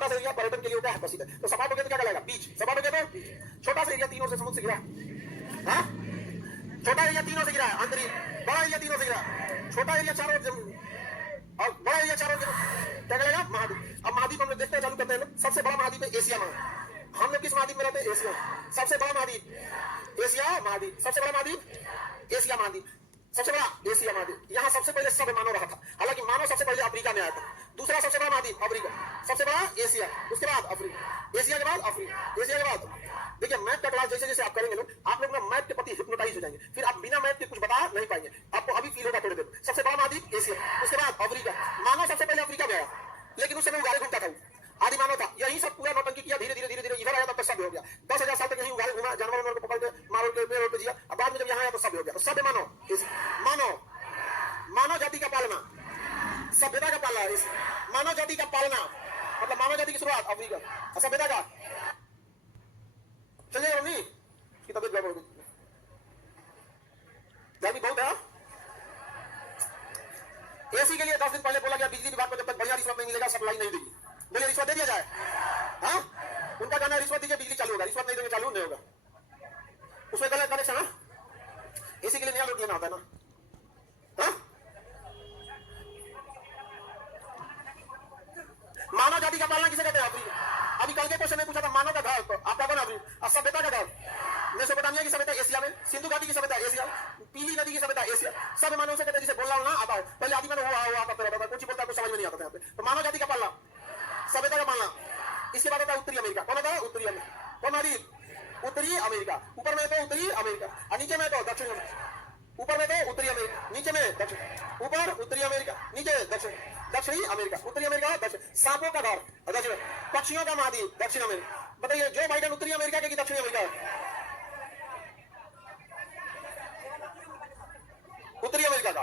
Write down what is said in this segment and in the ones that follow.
छोटा सा एरिया पर्यटन के लिए होता है प्रसिद्ध है। तो सपाट हो गया तो क्या कहलाएगा? बीच। सपाट हो गया तो छोटा सा एरिया तीनों से समुद्र से घिरा, हाँ छोटा एरिया तीनों से घिरा है, अंदर बड़ा एरिया तीनों से घिरा, छोटा एरिया चारों और बड़ा एरिया चारों क्या कहलाएगा? महाद्वीप। अब महाद्वीप हम लोग देखते हैं, चालू करते हैं। सबसे बड़ा महाद्वीप है एशिया महाद्वीप। हम लोग किस महाद्वीप में रहते हैं? एशिया। सबसे बड़ा महाद्वीप एशिया महाद्वीप, सबसे बड़ा महाद्वीप एशिया महाद्वीप, सबसे बड़ा एशिया महाद्वीप। यहाँ सबसे पहले सब मानव रहा था, हालांकि मानव सबसे पहले अफ्रीका में आया था। दूसरा सबसे बड़ा महाद्वीप अफ्रीका, सबसे बड़ा एशिया, उसके बाद अफ्रीका, एशिया के बाद अफ्रीका, एशिया के बाद। देखिए मैप का क्लास जैसे जैसे आप करेंगे लोग, आप लोग ना मैप के प्रति हिप्नोटाइज हो जाएंगे, फिर आप बिना मैप के कुछ बता नहीं पाएंगे, आपको अभी फील होगा थोड़ी देर। सबसे बड़ा महाद्वीप एशिया, उसके बाद अफ्रीका। मानव सबसे पहले अफ्रीका में आया, लेकिन उस समय उगाड़े घूमता था, आदि मानव था। यही सब पूरा नौटंकी किया, धीरे धीरे धीरे धीरे इधर आया तब सब हो गया। 10,000 साल तक यही उगाड़े घूमा, जानवर को पकड़ के मारो के पेड़ पे जिया। अब बाद में जब यहाँ आया तो सब हो गया। तो सब मानव मानव मानव जाति का पालना, सभ्यता का पालना, इस मानव जाति का पालना मतलब मानव जाति की शुरुआत अफ्रीका, सभ्यता का। चलिए मम्मी की तबीयत गड़बड़ हो गई, गर्मी बहुत है। एसी के लिए 10 दिन पहले बोला गया बिजली विभाग को जब तक बढ़िया रिश्वत नहीं मिलेगा सप्लाई नहीं देगी। बोले रिश्वत दे दिया जाए, हाँ उनका कहना है रिश्वत दीजिए बिजली चालू होगा, रिश्वत नहीं देंगे चालू नहीं होगा। उसमें गलत कनेक्शन है। एसी के लिए नया लोड लेना होता है ना, हाँ? मानव जाति का पालना किसे कहते हैं? अफ्रीका। अभी कल के क्वेश्चन में पूछा था मानव का घर, तो आपका कौन अफ्रीका? सभ्यता का घर मेसोपोटामिया की सभ्यता एशिया में, सिंधु घाटी की सभ्यता एशिया, पीली नदी की सभ्यता एशिया। सब मानव से कहते हैं जिसे बोलना ना आता है, पहले आदि मानव हुआ करते रहता था, कुछ बोलता कुछ समझ में नहीं आता था यहाँ पे। तो मानव जाति का पालना, सभ्यता का पालना। इसके बाद होता है उत्तरी अमेरिका। कौन होता है? उत्तरी अमेरिका। कौन महाद्वीप? उत्तरी अमेरिका। ऊपर में तो उत्तरी अमेरिका और नीचे में तो दक्षिण अमेरिका। ऊपर में तो उत्तरी अमेरिका, नीचे में दक्षिण, ऊपर उत्तरी अमेरिका, नीचे दक्षिण, दक्षिणी अमेरिका, उत्तरी अमेरिका दक्षिण। सांपों का घर दक्षिण, पक्षियों का महाद्वीप दक्षिण अमेरिका। बताइए जो बाइडेन उत्तरी अमेरिका के कि दक्षिणी अमेरिका है? उत्तरी अमेरिका का।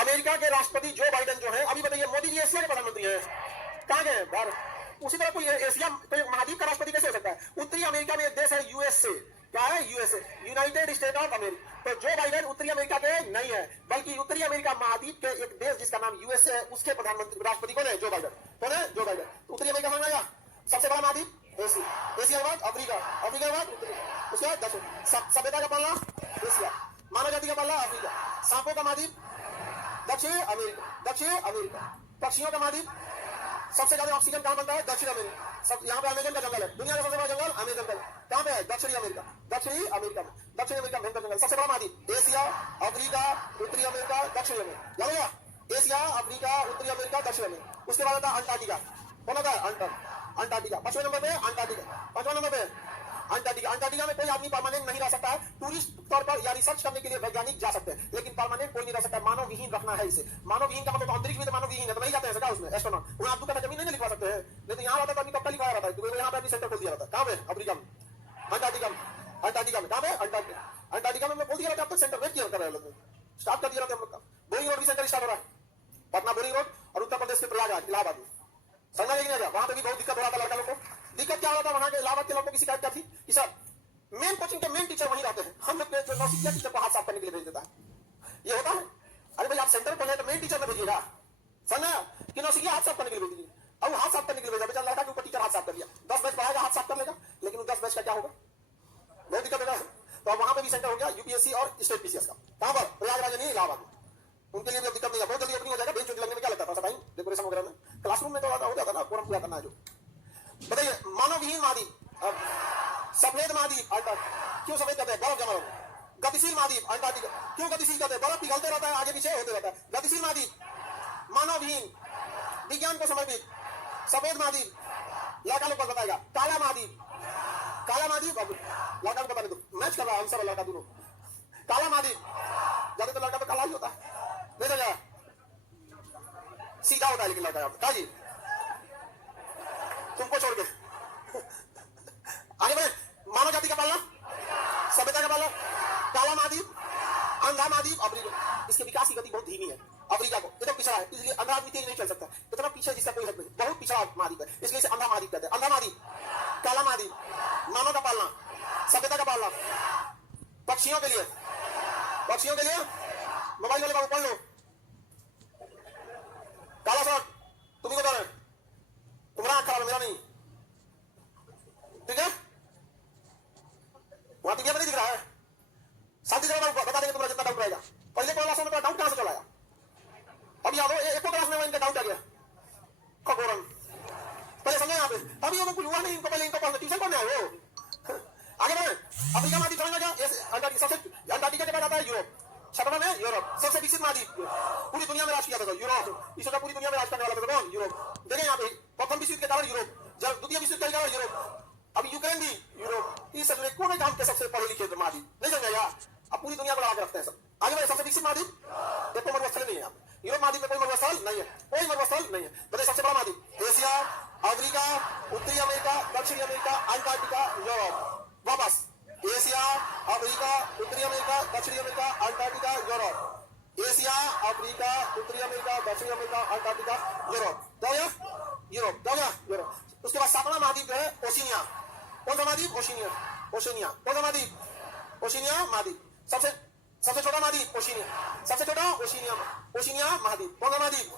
अमेरिका के राष्ट्रपति जो बाइडेन जो है, अभी बताइए मोदी जी एशिया के प्रधानमंत्री हैं, कहां गए? भारत। उसी तरह कोई एशिया महाद्वीप का राष्ट्रपति कैसे हो सकता है? उत्तरी अमेरिका में एक देश है यूएसए, क्या है? USA, United state of America. तो जो बाइडेन उत्तरी अमेरिका के नहीं है, बल्कि उत्तरी अमेरिका महाद्वीप के एक देश जिसका नाम यूएसए है, उसके प्रधानमंत्री राष्ट्रपति कौन है? Joe Biden. कौन है? Joe Biden. उत्तरी अमेरिका समझ आएगा। सबसे बड़ा महाद्वीप एशिया, एशिया के बाद अफ्रीका, अफ्रीका के बाद उत्तरी, उसके बाद दक्षिण। सभ्यता का पालना एशिया, मानव जाति का पालना अफ्रीका, सांपों का महाद्वीप दक्षिण अमेरिका, दक्षिण अमेरिका, पक्षियों का महाद्वीप। सबसे ज्यादा ऑक्सीजन कहां बनता है? दक्षिण अमेरिका। सब यहाँ पे अमेजन का जंगल है, दुनिया का सबसे बड़ा जंगल अमेजन का। कहां पे है? दक्षिणी अमेरिका, दक्षिणी अमेरिका में। दक्षिण अमेरिका में भयंकर जंगल। सबसे बड़ा महाद्वीप एशिया, अफ्रीका, उत्तरी अमेरिका, दक्षिण अमेरिका। याद होगा? एशिया, अफ्रीका, उत्तरी अमेरिका, दक्षिण अमेरिका। उसके बाद आता है अंटार्कटिका। कौन होता है? अंटार्कटिका। 5वें नंबर पे अंटार्कटिका। 5वां नंबर पे अंटार्कटिका। अंटार्कटिका में कोई आदमी परमानेंट नहीं रह सकता है, टूरिस्ट तौर पर या रिसर्च करने के लिए वैज्ञानिक जा सकते हैं, लेकिन परमानेंट कोई नहीं रह सकता। मानव विहीन रखना है इसे। मानव विहीन का मतलब अंतरिक्ष में तो मानव विहीन है, तो नहीं जाते हैं सका उसमें एस्ट्रोनॉट। वहां आपको कहता जमीन नहीं लिखवा सकते हैं, नहीं तो यहाँ रहता तो कब लिखवाया रहता है, तो यहाँ पे सेंटर खोल दिया रहता है। कहाँ पे? अफ्रीका में, अंटार्कटिका में। अंटार्कटिका में कहाँ पे? अंटार्कटिका। अंटार्कटिका में बोल दिया रहता है, अब तक सेंटर वेट किया कर रहे लोग, स्टार्ट कर दिया रहता है हम लोग का। बोरिंग रोड भी सेंटर स्टार्ट हो रहा है, पटना बोरिंग रोड और उत्तर प्रदेश के प्रयागराज इलाहाबाद में। समझा लेकिन वहां पे भी बहुत दिक्कत हो रहा था लड़का लोग को। दिक्कत क्या हो रहा था वहां के इलाहाबाद के लोगों की शिकायत क्या थी कि सर मेन कोचिंग के मेन टीचर वहीं रहते हैं, हम लोग जो नौसिखिया टीचर को हाथ साफ करने के लिए भेज देता है। ये होता है? अरे भाई आप सेंटर पर है तो मेन टीचर में भेजिएगा, समझा? कि नौसिखिया हाथ साफ करने के लिए भेज दीजिए। अब हाथ साफ करने के लिए भेजा, बेचारा लड़का के ऊपर टीचर हाथ साफ कर दिया। 10 बैच पढ़ाएगा, हाथ साफ कर लेगा, लेकिन 10 बैच का क्या होगा? बहुत दिक्कत होगा। तो अब वहां पे भी सेंटर हो गया यूपीएससी और स्टेट पीसीएस का। कहां पर? प्रयागराज नहीं, इलाहाबाद में। उनके लिए भी दिक्कत नहीं है, बहुत जल्दी ओपनिंग हो जाएगा। बेंच लगने में क्या लगता था टाइम, डेकोरेशन वगैरह में, क्लासरूम में तो हो जाता ना, पूरा पूरा करना है जो। बताइए मानव विहीन महाद्वीप, सफेद महाद्वीप अंटार्कटिका। क्यों सफेद कहते हैं? बर्फ जमा होता है। गतिशील महाद्वीप अंटार्कटिका। क्यों गतिशील कहते हैं? बर्फ पिघलते रहता है, आगे पीछे होते रहता है। गतिशील महाद्वीप, मानव विहीन, विज्ञान को समर्पित। सफेद महाद्वीप लड़का लोग बताएगा। काला महाद्वीप, काला महाद्वीप लड़का को बता दो, मैच कर रहा है आंसर लड़का दोनों। काला महाद्वीप ज्यादा तो लड़का तो काला ही होता है, नहीं समझा? सीधा होता है लेकिन लड़का का जी, तुमको छोड़ के आगे बढ़े। मानव जाति का पालना, सभ्यता का पालना, काला महाद्वीप, अंधा महाद्वीप, अफ्रीका। इसके विकास की गति बहुत धीमी है। अफ्रीका को इतना पिछड़ा है, इसलिए अंधा आदमी तेज नहीं चल सकता, इतना पीछे जिसका कोई हद नहीं, बहुत पिछड़ा महाद्वीप है, इसलिए इसे अंधा महाद्वीप कहते हैं। अंधा महाद्वीप, काला महाद्वीप, मानव का पालना, सभ्यता का पालना। पक्षियों के लिए, पक्षियों के लिए मोबाइल वाले बाबू पढ़ लो। काला शॉट तुम्ही को कौन? यूरोप। देखें यहाँ पे प्रथम विश्व युद्ध के कारण यूरोप, जब द्वितीय विश्व युद्ध के कारण यूरोप, अब यूक्रेन भी यूरोप। इस सच में कौन है काम के सबसे पढ़े लिखे महाद्वीप? नहीं समझा यार, अब पूरी दुनिया को लगा के रखते हैं सब। आगे बढ़े, सबसे विकसित महाद्वीप देखो, मरुस्थल नहीं है यहाँ पे। यूरोप महाद्वीप में कोई मरुस्थल नहीं है, कोई मरुस्थल नहीं है। बताइए सबसे बड़ा महाद्वीप? एशिया, अफ्रीका, उत्तरी अमेरिका, दक्षिणी अमेरिका, अंटार्कटिका, यूरोप। वापस एशिया, अफ्रीका, उत्तरी अमेरिका, दक्षिणी America, Antarctica, Europe. Asia, Africa, उत्तरी अमेरिका, दक्षिणी अमेरिका, अंटार्कटिका, यूरोप। क्या हो गया? यूरोप। क्या हो गया? यूरोप। उसके बाद सातवां महाद्वीप जो है ओशिनिया। कौन सा महाद्वीप? ओशिनिया। ओशिनिया कौन सा महाद्वीप? ओशिनिया महाद्वीप। सबसे छोटा महाद्वीप ओशिनिया, सबसे छोटा ओशिनिया। ओशिनिया महाद्वीप कौन सा महाद्वीप?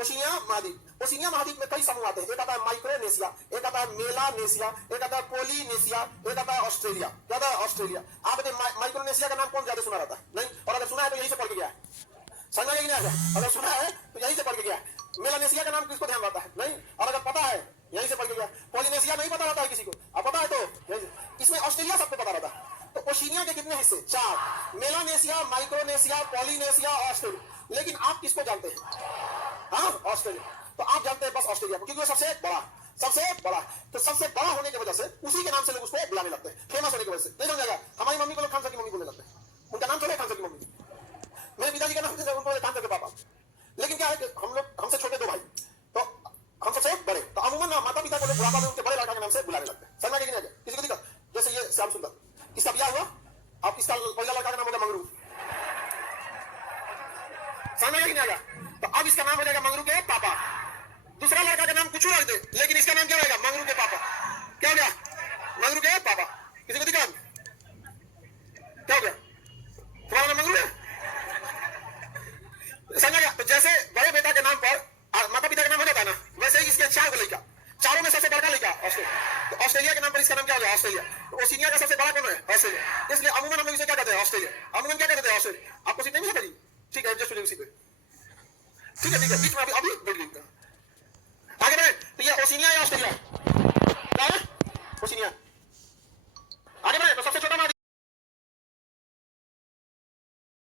ओशिनिया महाद्वीप। ओशिनिया महाद्वीप में कई समूह आते हैं। एक आता है माइक्रोनेशिया, एक आता है मेलानेशिया, एक आता है पोलिनेशिया, एक आता है ऑस्ट्रेलिया। क्या था? ऑस्ट्रेलिया। आप माइक्रोनेशिया का नाम कौन ज्यादा सुना रहता है? नहीं, और अगर सुना है तो यहीं से पढ़ के गया है। समझ में नहीं आया? अगर सुना है तो यहीं से पढ़ के गया है। मेलानेशिया का नाम किसको ध्यान रहता है? नहीं, और अगर पता है यहीं से पढ़ के गया। पोलिनेशिया नहीं पता रहता है किसी को, अब पता है तो इसमें ऑस्ट्रेलिया सबको पता रहता है। तो ओशिनिया के कितने हिस्से? 4। Melanesia, Micronesia, Polynesia, Australia. लेकिन आप किसको जानते हैं? हाँ, ऑस्ट्रेलिया। तो आप जानते हैं बस ऑस्ट्रेलिया को, क्योंकि वो सबसे बड़ा तो सबसे बड़ा होने की वजह से उसी के नाम से लोग उसको बुलाने लगते हैं, फेमस होने की वजह से। नहीं समझेगा? हमारी मम्मी को लोग खानसर की मम्मी बोलने लगते हैं, उनका नाम चले खानसर की मम्मी। मेरे पिताजी का नाम उनको खानसर के पापा। लेकिन क्या है कि हम लोग, हमसे छोटे 2 भाई, तो हम सबसे बड़े, तो अमूमन ना माता पिता को लोग बुढ़ापा में उनके बड़े लड़का के नाम से बुलाने लगते हैं। समझ में नहीं आया? किसी को दिक्कत? जैसे ये श्याम सुंदर, इसका ब्याह हुआ, अब इसका पहला लड़का का नाम होगा मंगरू। समझ में नहीं आया? तो अब इसका नाम हो जाएगा मंगरू के पापा। दूसरा लड़का का नाम कुछ रख दे, लेकिन इसका नाम क्या रहेगा? मंगरू के पापा। क्या हो गया? मंगरू के पापा। किसी को दिक्कत? क्या हो गया? तुम्हारा नाम मंगरू है? समझेगा? तो जैसे बड़े बेटा के नाम पर माता पिता का नाम हो जाता है ना, वैसे ही इसके 4 लड़का, चारों में सबसे बड़ा लड़का ऑस्ट्रेलिया। तो ऑस्ट्रेलिया के नाम पर इसका नाम क्या हो गया? ऑस्ट्रेलिया। तो ओशिनिया का सबसे बड़ा कौन है? ऑस्ट्रेलिया। इसलिए अमूमन हम लोग इसे क्या कहते हैं? ऑस्ट्रेलिया। अमूमन क्या कहते हैं? ऑस्ट्रेलिया। आपको सीट नहीं मिलेगी? ठीक है, एडजस्ट हो जाए उसी पे। ठीक है, बीच में अभी बैठ गई। आगे बढ़े, तो ये ओशिनिया या ऑस्ट्रेलिया? क्या है? ओशिनिया।